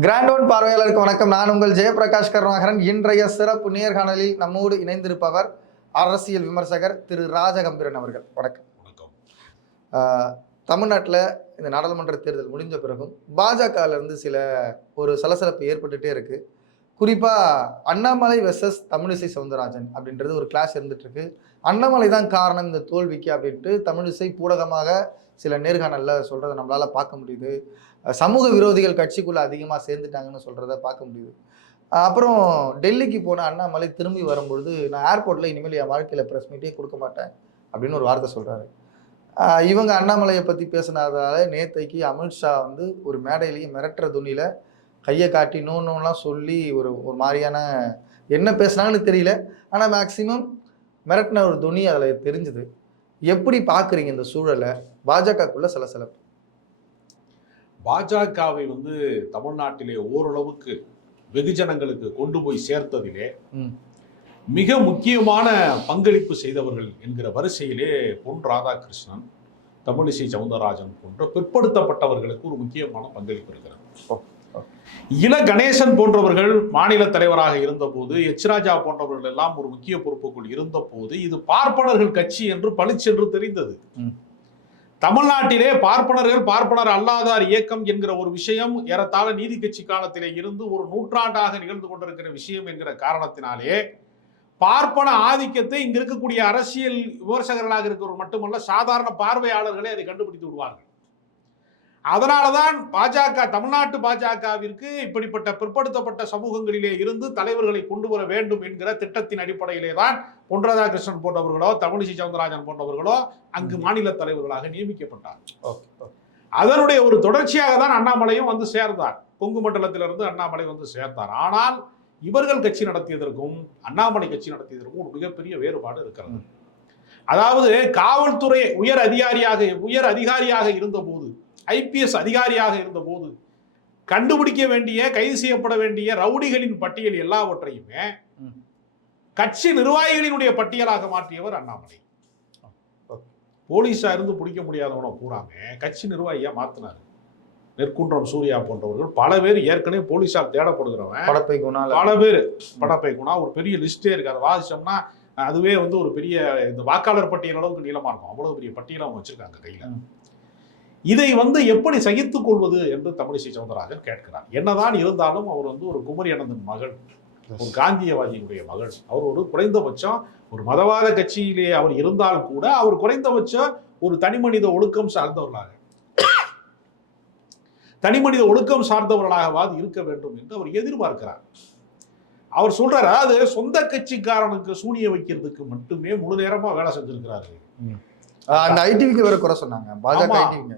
Grand one பார்வையாளருக்கு வணக்கம். நான் உங்கள் ஜெயபிரகாஷ் கருணாகரன். இன்றைய சிறப்பு நேர்காணலில் நம்மோடு இணைந்திருப்பவர் அரசியல் விமர்சகர் திரு ராஜகம்பீரன் அவர்கள். வணக்கம். வணக்கம். தமிழ்நாட்டுல இந்த நாடாளுமன்ற தேர்தல் முடிஞ்ச பிறகும் பாஜகல இருந்து சில ஒரு சலசலப்பு ஏற்பட்டுட்டே இருக்கு. குறிப்பா அண்ணாமலை வெர்சஸ் தமிழிசை சவுந்தரராஜன் அப்படின்றது ஒரு கிளாஸ் இருந்துட்டு இருக்கு அண்ணாமலை தான் காரணம் இந்த தோல்விக்கு அப்படின்ட்டு தமிழிசை பூடகமாக சில நேர்காணல்ல சொல்றதை நம்மளால பார்க்க முடியுது. சமூக விரோதிகள் கட்சிக்குள்ளே அதிகமாக சேர்ந்துட்டாங்கன்னு சொல்கிறத பார்க்க முடியுது. அப்புறம் டெல்லிக்கு போன அண்ணாமலை திரும்பி வரும்பொழுது நான் ஏர்போர்ட்டில் இனிமேல் என் வாழ்க்கையில் ப்ரெஸ் மீட்டே கொடுக்க மாட்டேன் அப்படின்னு ஒரு வார்த்தை சொல்கிறாரு இவங்க அண்ணாமலையை பற்றி பேசினதால நேத்தைக்கு அமித்ஷா வந்து ஒரு மேடையிலேயே மிரட்டுற துணியில் கையை காட்டி நோன்னுலாம் சொல்லி ஒரு ஒரு மாதிரியான என்ன பேசுனாங்கன்னு தெரியல. ஆனால் மேக்சிமம் மிரட்டின ஒரு துணி அதில் தெரிஞ்சுது. எப்படி பார்க்குறீங்க இந்த சூழலை? பாஜகக்குள்ளே சில சிலப்பு பாஜகவை வந்து தமிழ்நாட்டிலே ஓரளவுக்கு வெகுஜனங்களுக்கு கொண்டு போய் சேர்த்ததிலே. மிக முக்கியமான பங்களிப்பு செய்தவர்கள் என்கிற வரிசையிலே பொன் ராதாகிருஷ்ணன் தமிழிசை சவுந்தரராஜன் போன்ற பிற்படுத்தப்பட்டவர்களுக்கு ஒரு முக்கியமான பங்களிப்பு இருக்கிறது. இள கணேசன் போன்றவர்கள் மாநில தலைவராக இருந்தபோது எச் ராஜா போன்றவர்கள் எல்லாம் ஒரு முக்கிய பொறுப்புக்குள் இருந்தபோது இது பார்ப்பனர்கள் கட்சி என்று பளிச்சென்று தெரிந்தது. தமிழ்நாட்டிலே பார்ப்பனர்கள் பார்ப்பனர் அல்லாதார் இயக்கம் என்கிற ஒரு விஷயம் ஏறத்தாழ நீதி கட்சி காலத்திலே இருந்து ஒரு நூற்றாண்டாக நிகழ்ந்து கொண்டிருக்கிற விஷயம் என்கிற காரணத்தினாலே பார்ப்பன ஆதிக்கத்தை இங்க இருக்கக்கூடிய அரசியல் விமர்சகர்களாக இருக்கிறவர் மட்டுமல்ல சாதாரண பார்வையாளர்களே அதை கண்டுபிடித்து விடுவார்கள். அதனாலதான் பாஜக தமிழ்நாட்டு பாஜகவிற்கு இப்படிப்பட்ட பிற்படுத்தப்பட்ட சமூகங்களிலே இருந்து தலைவர்களை கொண்டு வர வேண்டும் என்கிற திட்டத்தின் அடிப்படையிலே தான் பொன் ராதாகிருஷ்ணன் போன்றவர்களோ தமிழிசை சவுந்தரராஜன் போன்றவர்களோ அங்கு மாநில தலைவர்களாக நியமிக்கப்பட்டார். அதனுடைய ஒரு தொடர்ச்சியாக தான் அண்ணாமலையும் வந்து சேர்ந்தார். கொங்கு மண்டலத்திலிருந்து அண்ணாமலை வந்து சேர்ந்தார். ஆனால் இவர்கள் கட்சி நடத்தியதற்கும் அண்ணாமலை கட்சி நடத்தியதற்கும் ஒரு மிகப்பெரிய வேறுபாடு இருக்கிறது. அதாவது காவல்துறை உயர் அதிகாரியாக உயர் அதிகாரியாக இருந்தபோது ஐபிஎஸ் அதிகாரியாக இருந்தபோது கண்டுபிடிக்க வேண்டிய கைது செய்யப்பட வேண்டிய ரவுடிகளின் பட்டியல் எல்லாவற்றையுமே. கட்சி நிர்வாகிகளினுடைய பட்டியலாக மாற்றியவர் அண்ணாமலை. ஓகே. போலீஸா இருந்து பிடிக்க முடியாதவனை பூராமே கட்சி நிர்வாகியா மாத்தினார். நெற்குன்றம் சூர்யா போன்றவர்கள் பல பேர் ஏற்கனவே போலீஸால் தேடப்படுகிறவன். படப்பை குணால. பல பேர் படப்பை குணா ஒரு பெரிய லிஸ்டே இருக்கு. அதை வாசிச்சோம்னா அதுவே வந்து ஒரு பெரிய இந்த வாக்காளர் பட்டியல் அளவுக்கு நீளமா இருக்கும். அவ்வளவு பெரிய பட்டியலை அவங்க வச்சிருக்காங்க கையில. இதை வந்து எப்படி சகித்துக் கொள்வது என்று தமிழிசை சவுந்தரராஜன் கேட்கிறார். என்னதான் இருந்தாலும் அவர் வந்து ஒரு குமரி அனந்தன் மகள் ஒரு காந்தியவாதியினுடைய மகள். அவர் ஒரு குறைந்தபட்சம் ஒரு மதவாத கட்சியிலே அவர் இருந்தால் கூட அவர் குறைந்தபட்சம் ஒரு தனிமனித ஒழுக்கம் சார்ந்தவர்களாக தனிமனித ஒழுக்கம் சார்ந்தவர்களாகவாது இருக்க வேண்டும் என்று அவர் எதிர்பார்க்கிறார். அவர் சொல்றாரு அதாவது சொந்த கட்சிக்காரனுக்கு சூனிய வைக்கிறதுக்கு மட்டுமே முழு நேரமா வேலை செஞ்சிருக்கிறாரு அந்த ஐடிவிக்கு வேற குறை சொன்னாங்க. பாஜக. ஐடிவிங்க.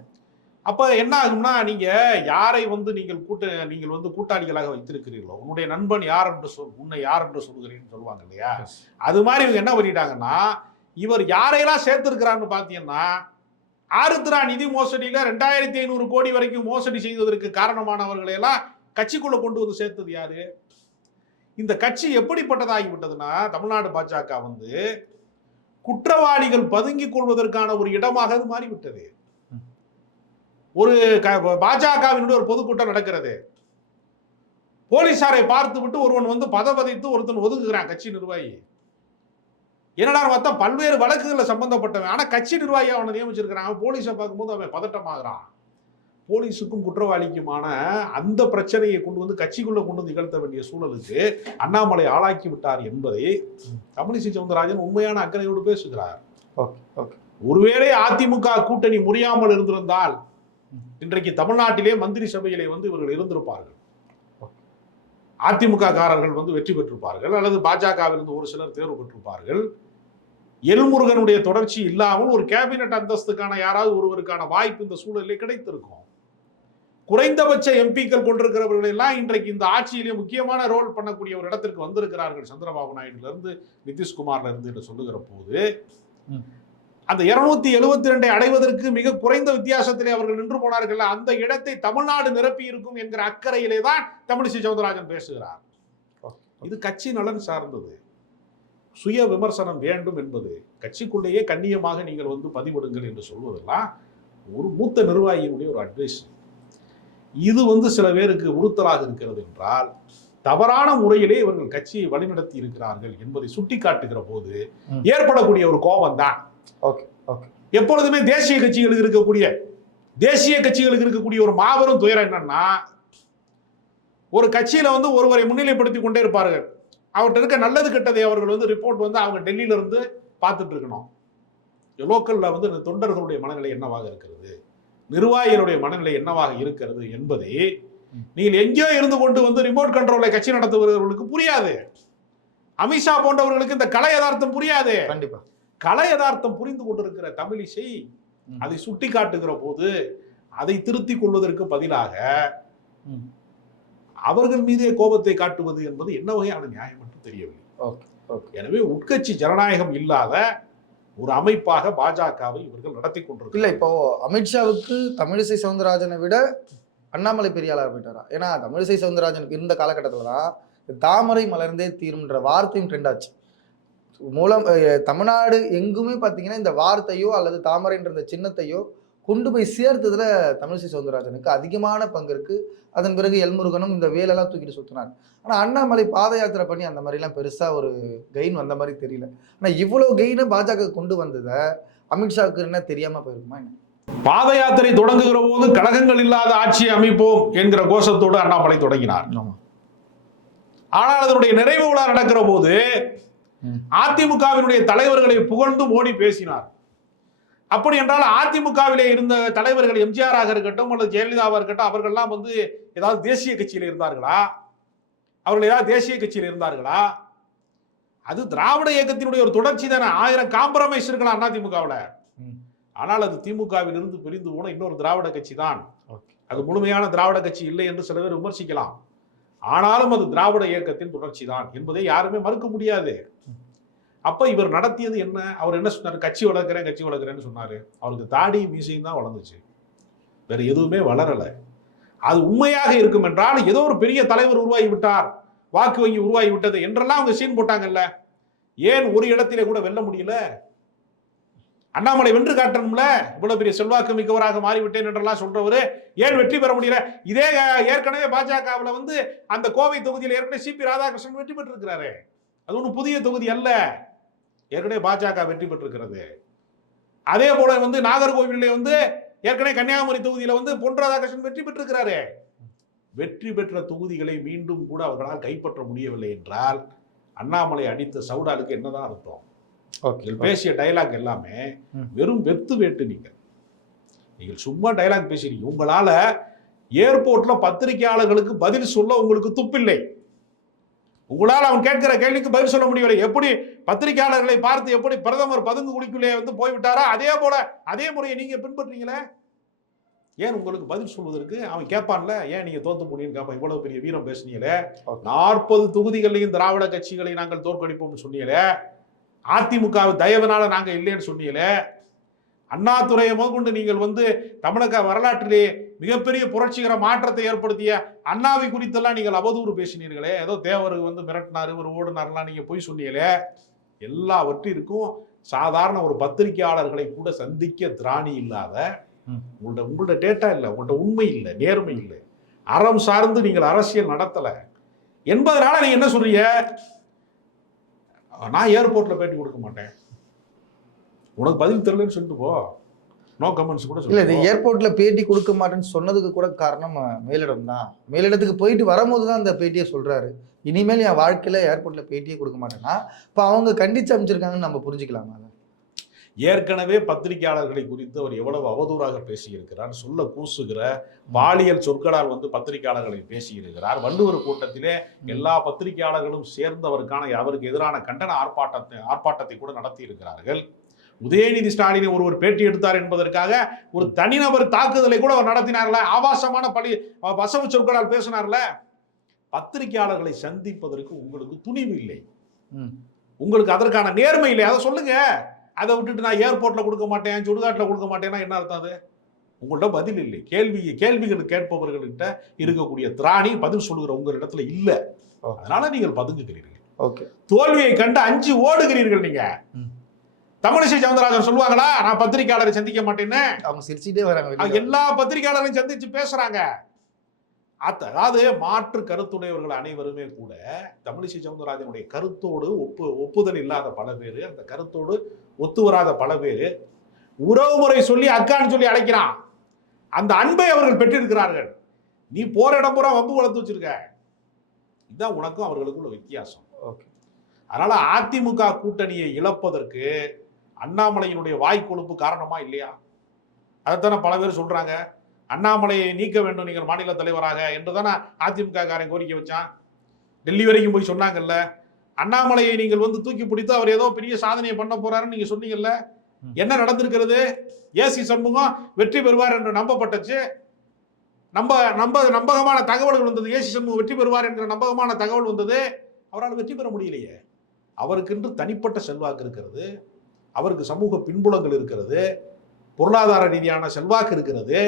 அப்ப என்ன ஆகும்னா நீங்க யாரை வந்து நீங்கள் கூட்ட நீங்கள் வந்து கூட்டாளிகளாக வைத்திருக்கிறீர்களோ உன்னுடைய நண்பன் யார் என்று சொல் உன்னை யார் என்று சொல்கிறீன்னு சொல்லுவாங்க இல்லையா? அது மாதிரி இவங்க என்ன பண்ணிட்டாங்கன்னா இவர் யாரையெல்லாம் சேர்த்திருக்கிறான்னு பாத்தீங்கன்னா ஆருத்ரா நிதி மோசடியில ரெண்டாயிரத்தி ஐநூறு கோடி வரைக்கும் மோசடி செய்ததற்கு காரணமானவர்களை எல்லாம் கட்சிக்குள்ள கொண்டு வந்து சேர்த்தது யாரு? இந்த கட்சி எப்படிப்பட்டதாகி விட்டதுன்னா தமிழ்நாடு பாஜக வந்து குற்றவாளிகள் பதுங்கிக் கொள்வதற்கான ஒரு இடமாக அது மாறிவிட்டது. ஒரு பாஜகவினுடைய ஒரு பொதுக்கூட்டம் நடக்கிறது. போலீசாரை பார்த்து விட்டு ஒருவன் வந்து பதவதைத்து ஒருத்தன் ஒதுங்குகிறான் கட்சி நிர்வாகி. என்னடா பார்த்தா பல்வேறு வழக்குகளில் சம்பந்தப்பட்டவன். ஆனா கட்சி நிர்வாகி அவனை நியமிச்சிருக்கிறாங்க போலீஸை பார்க்கும்போது அவன் பதட்டமாகறான். போலீஸுக்கும் குற்றவாளிக்குமான அந்த பிரச்சனையை கொண்டு வந்து கட்சிக்குள்ள கொண்டு வந்து நிகழ்த்த வேண்டிய சூழலுக்கு அண்ணாமலை ஆளாக்கி விட்டார் என்பதை தமிழிசை சவுந்தரராஜன் உண்மையான அக்கறையோடு பேசுகிறார். Okay okay. ஒருவேளை அதிமுக கூட்டணி முறியாமல் இருந்திருந்தால் இன்றைக்கு தமிழ்நாட்டிலே மந்திரி சபையிலே வந்து இவர்கள் இருந்திருப்பார்கள். அதிமுக காரர்கள் வந்து வெற்றி பெற்றிருப்பார்கள். அல்லது பாஜகவிலிருந்து ஒரு சிலர் தேர்வு பெற்றிருப்பார்கள். எல்முருகனுடைய தொடர்ச்சி இல்லாமல் ஒரு கேபினட் அந்தஸ்துக்கான யாராவது ஒருவருக்கான வாய்ப்பு இந்த சூழலில் கிடைத்திருக்கும். குறைந்தபட்ச எம்பிக்கள் கொண்டிருக்கிறவர்கள் எல்லாம் இன்றைக்கு இந்த ஆட்சியிலே முக்கியமான ரோல் பண்ணக்கூடிய ஒரு இடத்திற்கு வந்திருக்கிறார்கள். சந்திரபாபு நாயுடுல இருந்து நிதிஷ்குமார்ல இருந்து என்று சொல்லுகிற போது அந்த இருநூத்தி எழுபத்தி ரெண்டை அடைவதற்கு மிக குறைந்த வித்தியாசத்திலே அவர்கள் நின்று போனார்கள். அந்த இடத்தை தமிழ்நாடு நிரப்பி இருக்கும் என்கிற அக்கறையிலே தான் தமிழிசை சவுந்தரராஜன் பேசுகிறார். இது கட்சி நலன் சார்ந்தது. சுய விமர்சனம் வேண்டும் என்பது. கட்சிக்குள்ளேயே கண்ணியமாக நீங்கள் வந்து பதிவிடுங்கள் என்று சொல்வதெல்லாம் ஒரு மூத்த நிர்வாகியினுடைய ஒரு அட்வைஸ் இது வந்து சில பேருக்கு உறுத்தலாக இருக்கிறது என்றால் தவறான முறையிலே இவர்கள் கட்சியை வழிநடத்தி இருக்கிறார்கள் என்பதை சுட்டிக்காட்டுகிற போது ம். ஏற்படக்கூடிய ஒரு கோபம் தான் ஓகே ஓகே எப்பொழுதுமே தேசிய கட்சிகளுக்கு இருக்கக்கூடிய தேசிய கட்சிகளுக்கு இருக்கக்கூடிய ஒரு மாபெரும் துயரம் என்னன்னா ஒரு கட்சியில வந்து ஒருவரை முன்னிலைப்படுத்தி கொண்டே இருப்பார்கள். அவர்கிட்ட இருக்க நல்லது கெட்டதை அவர்கள் வந்து ரிப்போர்ட் வந்து அவங்க டெல்லியில இருந்து பார்த்துட்டு இருக்கணும். லோக்கல்ல வந்து இந்த தொண்டர்களுடைய மனநிலை என்னவாக இருக்கிறது? நிர்வாகிகளுடைய மனநிலை என்னவாக இருக்கிறது என்பதை நீங்கள் எங்கேயோ இருந்து கொண்டு வந்து ரிமோட் கண்ட்ரோலை கட்சி நடத்துபவர்களுக்கு புரியாது. அமித்ஷா போன்றவர்களுக்கு இந்த கலை யதார்த்தம் புரியாது. கண்டிப்பா. கலை யதார்த்தம் புரிந்து கொண்டிருக்கிற தமிழிசை. அதை சுட்டி காட்டுகிற போது அதை திருத்திக் கொள்வதற்கு பதிலாக. அவர்கள் மீதே கோபத்தை காட்டுவது என்பது என்ன வகையான நியாயம் என்று தெரியவில்லை. எனவே உட்கட்சி ஜனநாயகம் இல்லாத ஒரு அமைப்பாக பாஜகவை இவர்கள் நடத்தி இல்ல கொண்டிருக்கிறார் இப்போ அமித்ஷாவுக்கு தமிழிசை சவுந்தரராஜனை விட அண்ணாமலை பெரிய ஆளா போயிட்டாரா? ஏன்னா தமிழிசை சவுந்தரராஜனுக்கு இருந்த காலகட்டத்தில் தான் தாமரை மலர்ந்தே தீரும்ன்ற வார்த்தையும் ட்ரெண்ட் ஆச்சு. மூலம் தமிழ்நாடு எங்குமே பார்த்தீங்கன்னா இந்த வார்த்தையோ அல்லது தாமரைன்ற இந்த சின்னத்தையோ கொண்டு போய் சேர்த்ததுல தமிழிசை சவுந்தரராஜனுக்கு அதிகமான பங்கு இருக்கு. அதன் பிறகு எல்முருகனும் இந்த வேலெல்லாம் தூக்கிட்டு சுத்தினார். ஆனா அண்ணாமலை பாத யாத்திரை பண்ணி அந்த மாதிரிலாம் பெருசா ஒரு கெயின் வந்த மாதிரி தெரியல. ஆனா இவ்வளவு கெயினை பாஜக கொண்டு வந்ததை அமித்ஷாவுக்கு என்ன தெரியாம போயிருக்குமா என்ன? பாத யாத்திரை தொடங்குகிற போது கழகங்கள் இல்லாத ஆட்சியை அமைப்போம் என்கிற கோஷத்தோடு அண்ணாமலை தொடங்கினார். ஆனால் அதனுடைய நிறைவு விழா நடக்கிற போது. அதிமுகவினுடைய தலைவர்களை புகழ்ந்து மோடி பேசினார். அப்படி என்றால் அதிமுகவிலே இருந்த தலைவர்கள் எம்ஜிஆராக இருக்கட்டும் அல்லது ஜெயலலிதாவாக இருக்கட்டும் அவர்கள்லாம் வந்து ஏதாவது தேசிய கட்சியில் இருந்தார்களா? அவர்கள் ஏதாவது தேசிய கட்சியில் இருந்தார்களா? அது திராவிட இயக்கத்தினுடைய ஒரு தொடர்ச்சி தானே. ஆயிரம் காம்ப்ரமைஸ் இருக்கலாம் அதிமுகவில். ஆனால் அது திமுகவில் இருந்து பிரிந்து போன இன்னொரு திராவிட கட்சி தான் அது முழுமையான திராவிட கட்சி இல்லை என்று சில பேர் விமர்சிக்கலாம். ஆனாலும் அது திராவிட இயக்கத்தின் தொடர்ச்சி தான் என்பதை யாருமே மறுக்க முடியாது. அப்ப இவர் நடத்தியது என்ன? அவர் என்ன சொன்னார்? கட்சி வளர்க்குறேன் கட்சி வளர்க்குறேன்னு சொன்னாரு. அவருக்கு தாடி மீசையும் தான் வளர்ந்துச்சு. வேற எதுவுமே வளரல. அது உண்மையாக இருக்கும் என்றால் ஏதோ ஒரு பெரிய தலைவர் உருவாகி விட்டார். வாக்கு வங்கி உருவாகி விட்டது என்றெல்லாம் அவங்க சீன் போட்டாங்கல்ல. ஏன் ஒரு இடத்திலே கூட வெல்ல முடியல? அண்ணாமலை வென்று காட்டணும்ல? இவ்வளவு பெரிய செல்வாக்கு மிக்கவராக மாறிவிட்டேன் என்றெல்லாம் சொல்றவரு ஏன் வெற்றி பெற முடியல? இதே ஏற்கனவே பாஜகவில் வந்து அந்த கோவை தொகுதியில் ஏற்கனவே சிபி ராதாகிருஷ்ணன் வெற்றி பெற்றிருக்கிறாரு. அது ஒன்றும் புதிய தொகுதி அல்ல. ஏற்கனவே பாஜக வெற்றி பெற்றிருக்கிறது. அதே போல வந்து நாகர்கோவிலே வந்து ஏற்கனவே கன்னியாகுமரி தொகுதியில் வந்து பொன் ராதாகிருஷ்ணன் வெற்றி பெற்றிருக்கிறாரு. வெற்றி பெற்ற தொகுதிகளை மீண்டும் கூட அவர்களால் கைப்பற்ற முடியவில்லை என்றால் அண்ணாமலை அடித்த சவுடாலுக்கு என்னதான் அர்த்தம்? ஓகே நீங்கள் பேசிய டயலாக் எல்லாமே. வெறும் வெத்து வேட்டு நீங்கள் நீங்கள் சும்மா டயலாக் பேசுறீங்க உங்களால ஏர்போர்ட்ல பத்திரிகையாளர்களுக்கு பதில் சொல்ல உங்களுக்கு துப்பில்லை. உங்களால் அவன் கேட்கிற கேள்விக்கு பதில் சொல்ல முடியவில்லை. எப்படி பத்திரிகையாளர்களை பார்த்து எப்படி பிரதமர் பதுங்கு குழிக்குள்ளே வந்து போய்விட்டாரோ அதே போல அதே முறையை நீங்க பின்பற்றீங்களே ஏன் உங்களுக்கு பதில் சொல்வதற்கு அவன் கேட்பான்ல ஏன் நீங்க தோத்து போனீங்கன்னு கேட்பான். இவ்வளவு பெரிய வீரம் பேசுனீங்களே. நாற்பது தொகுதிகளையும் திராவிட கட்சிகளை நாங்கள் தோற்கடிப்போம்னு சொன்னீங்களே. அதிமுக தயவுனால நாங்க இல்லைன்னு சொன்னீங்களே அண்ணாதுரையை முதற்கொண்டு நீங்கள் வந்து தமிழக வரலாற்றிலே மிகப்பெரிய புரட்சிகர மாற்றத்தை ஏற்படுத்திய அண்ணாவை குறித்தெல்லாம் நீங்கள் அவதூறு பேசினீர்களே. ஏதோ தேவர் வந்து மிரட்டினாரு ஒரு ஓடுனார்லாம் நீங்க போய் சொன்னீங்களே. எல்லாவற்றிற்கும் சாதாரண ஒரு பத்திரிகையாளர்களை கூட சந்திக்க திராணி இல்லாத. உங்கள்ட்ட உங்கள்ட்ட டேட்டா இல்லை உங்கள்ட்ட உண்மை இல்லை நேர்மை இல்லை. அறம் சார்ந்து நீங்கள் அரசியல் நடத்தல. என்பதனால நீங்க என்ன சொல்றீங்க? நான் ஏர்போர்ட்ல பேட்டி கொடுக்க மாட்டேன். உனக்கு பதில் தெரியலன்னு சொல்லிட்டு போ. நோ கமெண்ட்ஸ் கூட இல்ல இது சொல்லு ஏர்போர்ட்ல பேட்டி கொடுக்க மாட்டேன்னு சொன்னதுக்கு கூட காரணம் மேலிடம் தான் மேலிடத்துக்கு போயிட்டு வரும்போது தான் அந்த பேட்டியை சொல்றாரு. இனிமேல் என் வாழ்க்கையில ஏர்போர்ட்ல பேட்டியே கொடுக்க மாட்டேன்னா இப்போ அவங்க கண்டிச்சு அமைச்சிருக்காங்கன்னு நம்ம புரிஞ்சுக்கலாமா அதை? ஏற்கனவே பத்திரிகையாளர்களை குறித்து அவர் எவ்வளவு அவதூறாக பேசியிருக்கிறார் சொல்ல கூசுகிற பாலியல் சொற்களால் வந்து பத்திரிகையாளர்களை பேசியிருக்கிறார். வள்ளுவர் கூட்டத்திலே எல்லா பத்திரிகையாளர்களும் சேர்ந்து அவருக்கான அவருக்கு எதிரான கண்டன ஆர்ப்பாட்டத்தை ஆர்ப்பாட்டத்தை கூட நடத்தி இருக்கிறார்கள் உதயநிதி ஸ்டாலினை ஒருவர் பேட்டி எடுத்தார் என்பதற்காக ஒரு தனிநபர் தாக்குதலை கூட அவர் நடத்தினார்ல. ஆபாசமான பழி வசவு சொற்களால் பேசினார்ல. பத்திரிகையாளர்களை சந்திப்பதற்கு உங்களுக்கு துணிவு இல்லை. ம். உங்களுக்கு அதற்கான நேர்மை இல்லை. அதை சொல்லுங்க. அதை விட்டுட்டு நான் ஏர்போர்ட்ல கொடுக்க மாட்டேன் சுடுகாட்டில் கொடுக்க மாட்டேன்னா என்ன அர்த்தம் அது? உங்கள்ட்ட பதில் இல்லை. கேள்வி கேள்விகள் கேட்பவர்கள்கிட்ட இருக்கக்கூடிய திராணி பதில் சொல்லுகிற உங்க இடத்துல இல்ல. அதனால நீங்கள் பதுங்குகிறீர்கள். ஓகே. தோல்வியை கண்டு அஞ்சு ஓடுகிறீர்கள் நீங்க. தமிழிசை சவுந்தரராஜன் சொல்லுவாங்களா நான் பத்திரிகையாளரை சந்திக்க மாட்டேன்னு. அவங்க சிரிச்சுட்டே வராங்க. எல்லா பத்திரிகையாளரையும் சந்திச்சு பேசுறாங்க. அத்த- அதாவது மாற்று கருத்துடையவர்கள் அனைவருமே கூட தமிழிசை சவுந்தரராஜனுடைய கருத்தோடு ஒப்பு ஒப்புதல் இல்லாத பல பேர் அந்த கருத்தோடு ஒத்து வராத பல பேர் உறவுமுறை சொல்லி அக்கான்னு சொல்லி அழைக்கிறான். அந்த அன்பை அவர்கள் பெற்றிருக்கிறார்கள். நீ போற இடம் பூரா வம்பு வளர்த்து வச்சிருக்க. இதுதான் உனக்கும் அவர்களுக்குள்ள வித்தியாசம். ஓகே. அதனால அதிமுக கூட்டணியை இழப்பதற்கு அண்ணாமலையினுடைய வாய் கொழுப்பு காரணமா இல்லையா? அதைத்தானே பல பேர் சொல்றாங்க. அண்ணாமலையை நீக்க வேண்டும் நீங்கள் மாநில தலைவராக என்று தானே அதிமுக காரன் கோரிக்கை வச்சான். டெல்லி வரைக்கும் போய் சொன்னாங்கல்ல அண்ணாமலையை நீங்கள் வந்து தூக்கி பிடித்து அவர் ஏதோ பெரிய சாதனையை பண்ண போறாருன்னு நீங்க சொன்னீங்கல்ல என்ன நடந்திருக்கிறது? ஏசி சண்முகம் வெற்றி பெறுவார் என்று நம்பப்பட்டுச்சு. நம்ப நம்ப நம்பகமான தகவல்கள் வந்தது. ஏசி சண்முகம் வெற்றி பெறுவார் என்ற நம்பகமான தகவல் வந்தது. அவரால் வெற்றி பெற முடியலையே. அவருக்கென்று தனிப்பட்ட செல்வாக்கு இருக்கிறது. அவருக்கு சமூக பின்புலங்கள் இருக்கிறது. பொருளாதார ரீதியான செல்வாக்கு இருக்கிறது.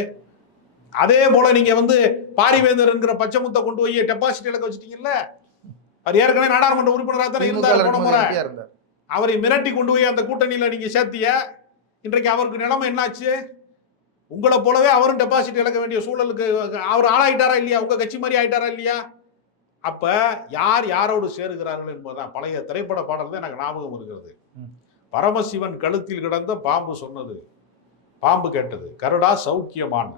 அதே போல நீங்க வந்து பாரிவேந்தர் என்கிற பச்சைமுத்தை கொண்டு போய் டெபாசிட் இலக்க வச்சிட்டீங்கல்ல? அவர் ஏற்கனவே நாடாளுமன்ற உறுப்பினராக தானே இருந்தார் போன முறை. அவரை மிரட்டி கொண்டு போய் அந்த கூட்டணியில நீங்க சேர்த்திய இன்றைக்கு அவருக்கு நிலைமை என்னாச்சு? உங்களை போலவே அவரும் டெபாசிட் இழக்க வேண்டிய சூழலுக்கு அவர் ஆளாயிட்டாரா இல்லையா? உங்க கட்சி மாதிரி ஆயிட்டாரா இல்லையா? அப்ப யார் யாரோடு சேருகிறார்கள் என்பதுதான் பழைய திரைப்பட பாடல் தான் எனக்கு ஞாபகம் இருக்கிறது. பரமசிவன் கழுத்தில் கிடந்த பாம்பு சொன்னது பாம்பு கேட்டது கருடா சௌக்கியமான.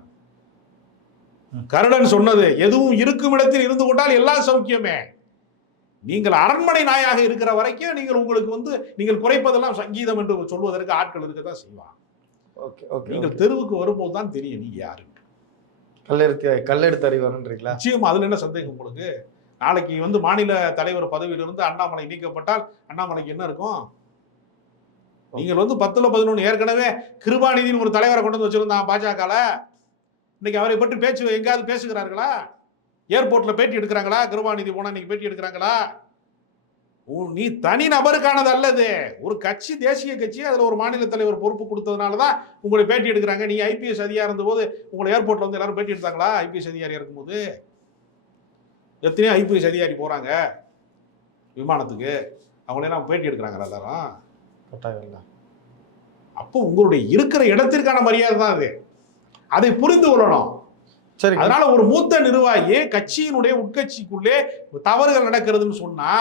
கருடன் சொன்னது எதுவும் இருக்கும் இடத்தில் இருந்து கொண்டால் எல்லாம் சௌக்கியமே. நீங்கள் அரண்மனை நாயாக இருக்கிற வரைக்கும் நீங்கள் உங்களுக்கு வந்து நீங்கள் குறைப்பதெல்லாம் சங்கீதம் என்று சொல்வதற்கு ஆட்கள் இருக்க தான் செய்வான் ஓகே ஓகே நீங்கள் தெருவுக்கு வரும்போது தான் தெரியும் நீங்க யாரு. கல்லெடுத்து கல்லெடுத்து அறிவாருன்றீங்களா? நிச்சயம் அதுல என்ன சந்தேகம் உங்களுக்கு? நாளைக்கு வந்து மாநில தலைவர் பதவியிலிருந்து அண்ணாமலை நீக்கப்பட்டால் அண்ணாமலைக்கு என்ன இருக்கும்? நீங்கள் வந்து பத்துல பதினொன்று ஏற்கனவே கிருபாநிதினு ஒரு தலைவரை கொண்டு வந்து வச்சிருந்தான் பாஜகல. இன்னைக்கு அவரை பற்றி பேச்சு எங்கேயாவது பேசுகிறார்களா? ஏர்போர்ட்ல பேட்டி எடுக்கிறாங்களா? கிருபாநிதி போனா இன்னைக்கு பேட்டி எடுக்கிறாங்களா? நீ தனி நபருக்கானது அல்லது. ஒரு கட்சி தேசிய கட்சி அதுல ஒரு மாநில தலைவர் பொறுப்பு கொடுத்ததுனால தான் உங்களை பேட்டி எடுக்கிறாங்க. நீ ஐபிஎஸ் அதிகாரி இருந்தபோது உங்களை ஏர்போர்ட்ல வந்து எல்லாரும் பேட்டி எடுத்தாங்களா? ஐபிஎஸ் அதிகாரியா இருக்கும்போது. எத்தனையோ ஐபிஎஸ் அதிகாரி போறாங்க விமானத்துக்கு. அவங்களெல்லாம் பேட்டி எடுக்கிறாங்க எல்லாரும்? அப்போ உங்களுடைய இருக்கிற இடத்திற்கான மரியாதை தான் அது. அதை புரிந்து கொள்ளணும். சரிங்க. அதனால ஒரு மூத்த நிர்வாகி கட்சியினுடைய உட்கட்சிக்குள்ளே தவறுகள் நடக்கிறதுன்னு சொன்னா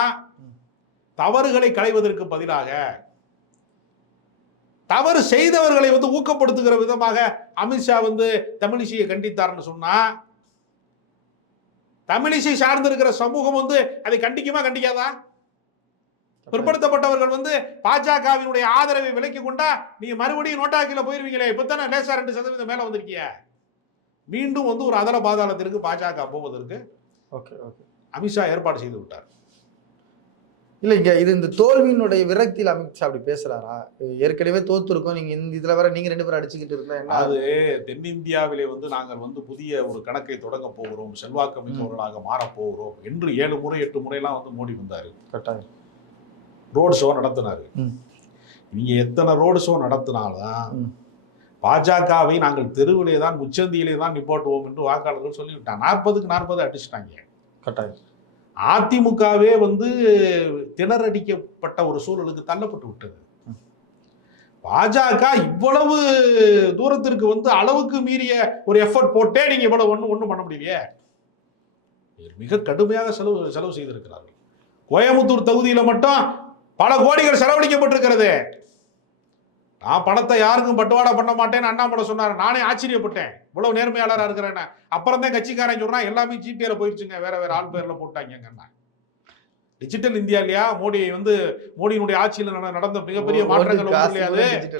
தவறுகளை களைவதற்கு பதிலாக தவறு செய்தவர்களை வந்து ஊக்கப்படுத்துகிற விதமாக அமித்ஷா வந்து தமிழிசையை கண்டித்தார்னு சொன்னா தமிழிசை சார்ந்திருக்கிற சமூகம் வந்து அதை கண்டிக்குமா கண்டிக்காதா? பிற்படுத்தப்பட்டவர்கள் வந்து பாஜகவினுடைய ஆதரவை விலக்கி கொண்டா நீங்க மறுபடியும் நோட்டாக்கில போயிருவீங்களே இப்பதானே லேசா ரெண்டு சதவீதம் மேல வந்திருக்கீங்க மீண்டும் வந்து ஒரு அதல பாதாளத்திற்கு பாஜக போவதற்கு ஓகே ஓகே. அமித்ஷா ஏற்பாடு செய்து விட்டார். இல்ல இங்க இது இந்த தோல்வியினுடைய விரக்தியில் அமித்ஷா அப்படி பேசுறாரா? ஏற்கனவே தோத்துருக்கோம். நீங்க இந்த இதுல வர நீங்க ரெண்டு பேரும் அடிச்சுக்கிட்டு இருந்தா என்ன அது தென்னிந்தியாவிலே வந்து நாங்கள் வந்து புதிய ஒரு கணக்கை தொடங்க போகிறோம். செல்வாக்கு மிக்கவர்களாக மாறப் போகிறோம் என்று ஏழு முறை எட்டு முறையெல்லாம் வந்து மோடி வந்தாரு. கட்டாயம். ரோடு ஷோ நடத்தினாரு. ம். நீங்க எத்தனை ரோடு ஷோ நடத்தினாலும். பாஜகவை நாங்கள் தெருவிலே தான் முச்சந்தியிலே தான் நிப்பாட்டுவோம் என்று வாக்காளர்கள் சொல்லிவிட்டாங்க. நாற்பதுக்கு நாற்பது அடிச்சிட்டாங்க. கட்டாயம். அதிமுகவே வந்து திணறடிக்கப்பட்ட ஒரு சூழலுக்கு தள்ளப்பட்டு விட்டது. பாஜக இவ்வளவு தூரத்திற்கு வந்து அளவுக்கு மீறிய ஒரு எஃபர்ட் போட்டே நீங்க இவ்வளவு ஒண்ணு ஒண்ணும் பண்ண முடியலையே? மிக கடுமையாக செலவு செலவு செய்திருக்கிறார்கள். கோயம்புத்தூர் தொகுதியில மட்டும் பல கோடிகள் செலவழிக்கப்பட்டிருக்கிறது. நான் பணத்தை யாருக்கும் பட்டுவாடா பண்ண மாட்டேன்னு அண்ணாமலை சொன்னார். நானே ஆச்சரியப்பட்டேன். இவ்வளவு நேர்மையாளரா இருக்கிறேன்னு. அப்புறம் தான் கட்சிக்காரன் சொல்றான் எல்லாமே ஜிபேல போயிருச்சுங்க. வேற வேற ஆள் பேர்ல போட்டாங்கன்னு டிஜிட்டல் இந்தியா இல்லையா? மோடி வந்து மோடியினுடைய ஆட்சியில் நட- நடந்த மிகப்பெரிய மாற்றங்கள் இல்லையாது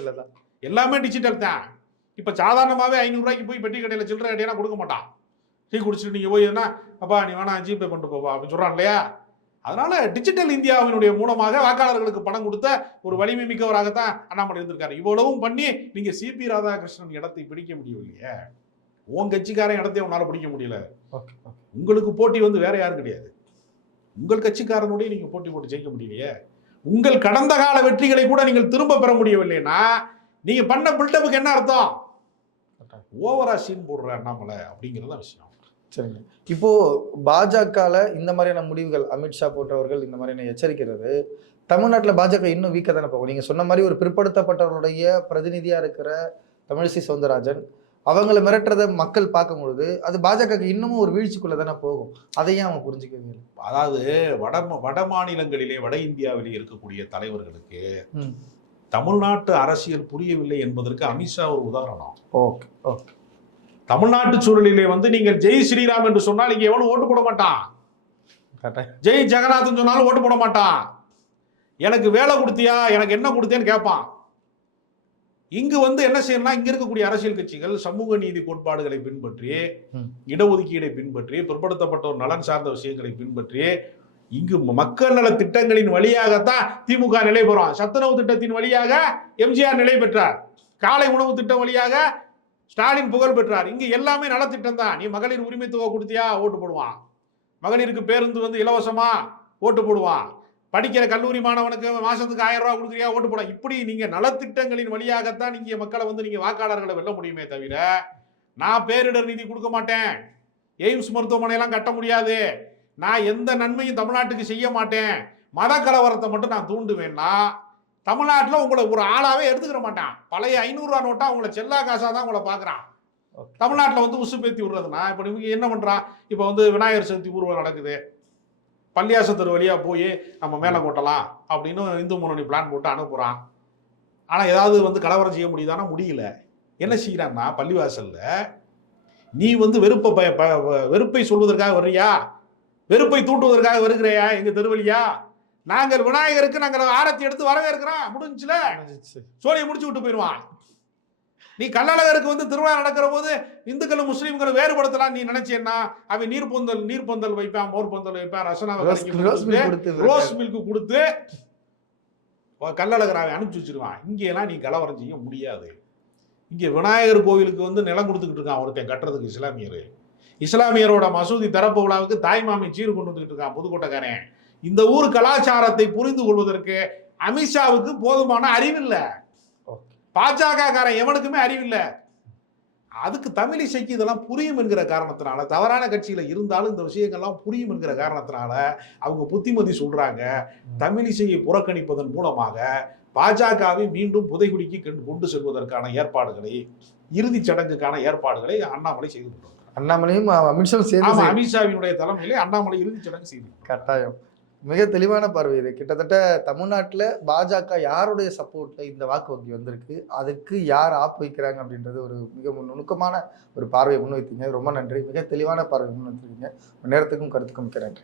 எல்லாமே டிஜிட்டல் தான். இப்போ சாதாரணமாகவே ஐநூறுரூவாய்க்கு போய் பெட்டி கடையில் சில்லறை கடையெல்லாம் கொடுக்க மாட்டான். டீ குடிச்சிட்டு நீங்கள் போய் என்ன அப்பா நீ வேணா ஜிபே பண்ணிட்டு போப்பா அப்படின்னு சொல்கிறான் இல்லையா? அதனால டிஜிட்டல் இந்தியாவினுடைய மூலமாக வாக்காளர்களுக்கு பணம் கொடுத்த ஒரு வலிமை மிக்கவராகத்தான் அண்ணாமலை இருந்திருக்காரு. இவ்வளவும் பண்ணி நீங்க சிபி ராதாகிருஷ்ணன் இடத்தை பிடிக்க முடியலையே உன் கட்சிக்காரன் இடத்தை உன்னால பிடிக்க முடியல. உங்களுக்கு போட்டி வந்து வேற யாரும் கிடையாது. உங்கள் கட்சிக்காரனுடைய நீங்க போட்டி போட்டு ஜெயிக்க முடியலையே? உங்கள் கடந்த கால வெற்றிகளை கூட நீங்கள் திரும்ப பெற முடியவில்லைன்னா நீங்க பண்ண பில்டப்புக்கு என்ன அர்த்தம்? ஓவரா சீன் போடுற அண்ணாமலை அப்படிங்கிறது தான் விஷயம். சரிங்க. இப்போ பாஜகல இந்த மாதிரியான முடிவுகள் அமித்ஷா போன்றவர்கள் இந்த மாதிரியான எச்சரிக்கிறது. தமிழ்நாட்டில் பாஜக இன்னும் வீக்காக தானே போகும். நீங்கள் சொன்ன மாதிரி ஒரு பிற்படுத்தப்பட்டவர்களுடைய பிரதிநிதியாக இருக்கிற தமிழிசை சவுந்தரராஜன் அவங்கள மிரட்டுறத மக்கள் பார்க்கும்பொழுது அது பாஜகவுக்கு இன்னமும் ஒரு வீழ்ச்சிக்குள்ள தானே போகும். அதையும் அவங்க புரிஞ்சுக்கவே அதாவது வட வட மாநிலங்களிலே வட இந்தியாவிலே இருக்கக்கூடிய தலைவர்களுக்கு ம். தமிழ்நாட்டு அரசியல் புரியவில்லை என்பதற்கு அமித்ஷா ஒரு உதாரணம். Okay okay. தமிழ்நாட்டு சூழலிலே வந்து நீங்கள் ஜெய் ஸ்ரீராம் என்று சொன்னால் இங்க எவனும் ஓட்டு போட மாட்டான். ஜெய் ஜெகநாத்னு சொன்னாலும் ஓட்டு போட மாட்டான். எனக்கு வேலை கொடுத்தியா? எனக்கு என்ன கொடுத்தேன்னு கேட்பான். இங்கு வந்து என்ன செய்யணும்னா இங்க இருக்கக்கூடிய அரசியல் கட்சிகள் சமூக நீதி கோட்பாடுகளை பின்பற்றி. இடஒதுக்கீடை பின்பற்றி பிற்படுத்தப்பட்டோர் நலன் சார்ந்த விஷயங்களை பின்பற்றி இங்கு மக்கள் நல திட்டங்களின் வழியாகத்தான் திமுக நிலை பெறும். சத்துணவு திட்டத்தின் வழியாக எம்ஜிஆர் நிலை பெற்றார். காலை உணவு திட்டம் வழியாக ஸ்டாலின் புகழ் பெற்றார். இங்கே எல்லாமே நலத்திட்டம் தான். நீ மகளிர் உரிமை தொகை கொடுத்தியா? ஓட்டு போடுவான். மகளிருக்கு பேருந்து வந்து இலவசமா ஓட்டு போடுவான். படிக்கிற கல்லூரி மாணவனுக்கு மாசத்துக்கு ஆயிரம் ரூபா கொடுக்குறியா? ஓட்டு போட. இப்படி நீங்க நலத்திட்டங்களின் வழியாகத்தான் நீங்க மக்களை வந்து நீங்க வாக்காளர்களை வெல்ல முடியுமே தவிர நான் பேரிடர் நிதி கொடுக்க மாட்டேன். எய்ம்ஸ் மருத்துவமனையெல்லாம் கட்ட முடியாது. நான் எந்த நன்மையும் தமிழ்நாட்டுக்கு செய்ய மாட்டேன். மத கலவரத்தை மட்டும் நான் தூண்டுவேன்னா தமிழ்நாட்டில் உங்களை ஒரு ஆளாவே எடுத்துக்கிற மாட்டான். பழைய ஐநூறுரூவா நோட்டா உங்களை செல்லா காசாக தான் உங்களை பார்க்குறான். தமிழ்நாட்டில் வந்து உசு பேத்தி விடுறதுனா இப்போ இவங்க என்ன பண்ணுறான் இப்போ வந்து விநாயகர் சதுர்த்தி ஊர்வலம் நடக்குது. பள்ளியாசத்தர் வழியாக போய் நம்ம மேலே கொட்டலாம் அப்படின்னு இந்து முன்னணி பிளான் போட்டு அனுப்புகிறான் ஆனால் ஏதாவது வந்து கலவரம் செய்ய முடியுதானா முடியல. என்ன செய்கிறான்னா பள்ளிவாசல்ல நீ வந்து வெறுப்பை ப- ப- வெறுப்பை சொல்வதற்காக வர்றியா? வெறுப்பை தூண்டுவதற்காக வருகிறையா? எங்க தெருவழியா நாங்கள் விநாயகருக்கு நாங்கள் ஆரத்தி எடுத்து வரவேற்கிறோம். முடிஞ்சுல? சோழியை முடிச்சு விட்டு போயிடுவான். நீ கள்ளழகருக்கு வந்து திருவிழா நடக்கிற போது இந்துக்களும் முஸ்லீம்களும் வேறுபடுத்தலாம். நீ நினைச்சேன்னா அவன் நீர் பொந்தல் நீர் பொந்தல் வைப்பான் மோர் பொந்தல் வைப்பான் ரசனாவை ரோஸ் மில்க் கொடுத்து கள்ளழகர் அவன் அனுப்பிச்சு வச்சிருவான். இங்கெல்லாம் நீ கலவரம் செய்ய முடியாது. இங்க விநாயகர் கோவிலுக்கு வந்து நிலம் கொடுத்துக்கிட்டு இருக்கான் ஒருத்தன் கட்டுறதுக்கு இஸ்லாமியர். இஸ்லாமியரோட மசூதி திறப்பு விழாவுக்கு தாய்மாமி சீர் கொண்டு வந்துகிட்டு இருக்கான் புதுக்கோட்டைக்காரன். இந்த ஊர் கலாச்சாரத்தை புரிந்து கொள்வதற்கு அமித்ஷாவுக்கு போதுமான அறிவில்லை. ஓகே பாஜக காரன் எவனுக்குமே அறிவில்லை. அதுக்கு தமிழிசைக்கு இதெல்லாம் புரியும் என்கிற காரணத்தினால தவறான கட்சியில இருந்தாலும் இந்த விஷயங்கள்லாம் புரியும் என்கிற காரணத்தினால அவங்க புத்திமதி சொல்றாங்க. தமிழிசையை புறக்கணிப்பதன் மூலமாக பாஜகவை மீண்டும் புதைகுடிக்கு கொண்டு- செல்வதற்கான ஏற்பாடுகளை இறுதிச் சடங்குக்கான ஏற்பாடுகளை அண்ணாமலை செய்து கொண்டிருக்கிறார். அண்ணாமலையும் அமித்ஷாவும் சேர்ந்து அமித்ஷாவினுடைய தலைமையிலே அண்ணாமலை இறுதிச் சடங்கு செய்து. கட்டாயம். மிக தெளிவான பார்வை இது. கிட்டத்தட்ட தமிழ்நாட்டில் பாஜக யாருடைய சப்போர்ட்ல இந்த வாக்கு வங்கி வந்திருக்கு? அதுக்கு யார் ஆப் வைக்கிறாங்க அப்படின்றது ஒரு மிக நுணுக்கமான ஒரு பார்வையை முன்வைத்தீங்க. ரொம்ப நன்றி. மிக தெளிவான பார்வை முன்வைத்திருக்கீங்க. நேரத்துக்கும் கருத்துக்கும் மிக்க நன்றி.